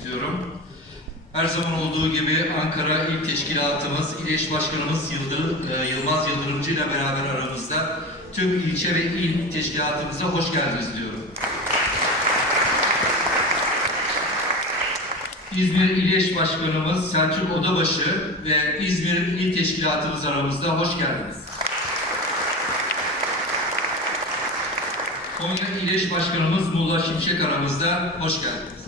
istiyorum. Her zaman olduğu gibi Ankara İl Teşkilatımız, İl Eş Başkanımız Yılmaz Yıldırımcı ile beraber aramızda tüm ilçe ve il teşkilatımıza hoş geldiniz diyorum. İzmir İl Eş Başkanımız Selçuk Odabaşı ve İzmir İl Teşkilatımız aramızda hoş geldiniz. Konya İl Eş Başkanımız Muğla Şimşek aramızda hoş geldiniz.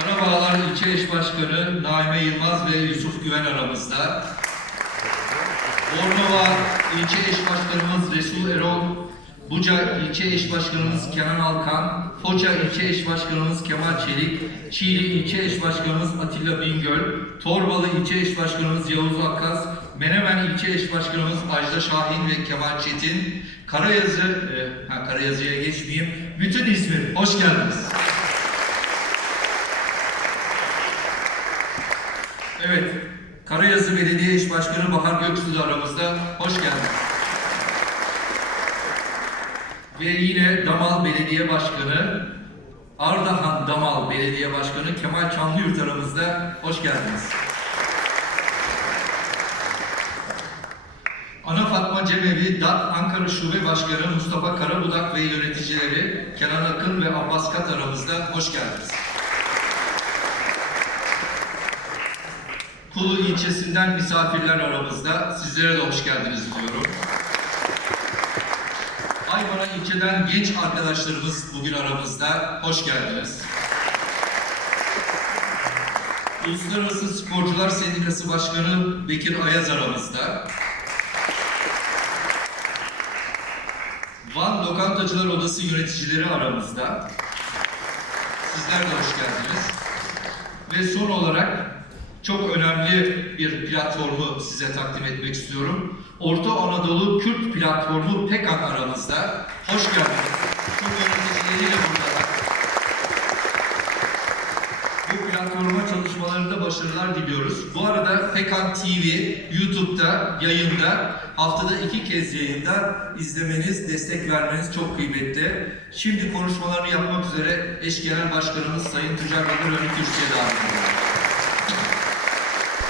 Karabağlar İlçe Eş Başkanı Naime Yılmaz ve Yusuf Güven aramızda. Bornova İlçe Eş Başkanımız Resul Erol, Buca İlçe Eş Başkanımız Kenan Alkan, Foça İlçe Eş Başkanımız Kemal Çelik, Çiğli İlçe Eş Başkanımız Atilla Bingöl, Torbalı İlçe Eş Başkanımız Yavuz Akkas, Menemen İlçe Eş Başkanımız Ajda Şahin ve Kemal Çetin, Karayazı'ya geçmeyeyim, bütün İzmir hoş geldiniz. Evet, Karayazı Belediye Eş Başkanı Bahar Göksu da aramızda, hoş geldiniz. Ve yine Damal Belediye Başkanı, Ardahan Damal Belediye Başkanı Kemal Çanlıyurt aramızda, hoş geldiniz. Ana Fatma Cemevi DAT Ankara Şube Başkanı Mustafa Karabudak ve yöneticileri Kenan Akın ve Abbas Kat aramızda, hoş geldiniz. Kulu ilçesinden misafirler aramızda, sizlere de hoş geldiniz diyorum. Aymara ilçeden genç arkadaşlarımız bugün aramızda, hoş geldiniz. Uluslararası Sporcular Sendikası Başkanı Bekir Ayaz aramızda. Van Lokantacılar Odası yöneticileri aramızda. Sizler de hoş geldiniz. Ve son olarak çok önemli bir platformu size takdim etmek istiyorum. Orta Anadolu Kürt Platformu PEKAN aramızda. Hoş geldiniz. Tüm yöneticileriyle burada. Bu platforma çalışmalarında başarılar diliyoruz. Bu arada PEKAN TV YouTube'da yayında, haftada 2 kez yayında izlemeniz, destek vermeniz çok kıymetli. Şimdi konuşmalarını yapmak üzere eş genel başkanımız Sayın Tüccar Ömür Kürşü'ye davet ediyorum.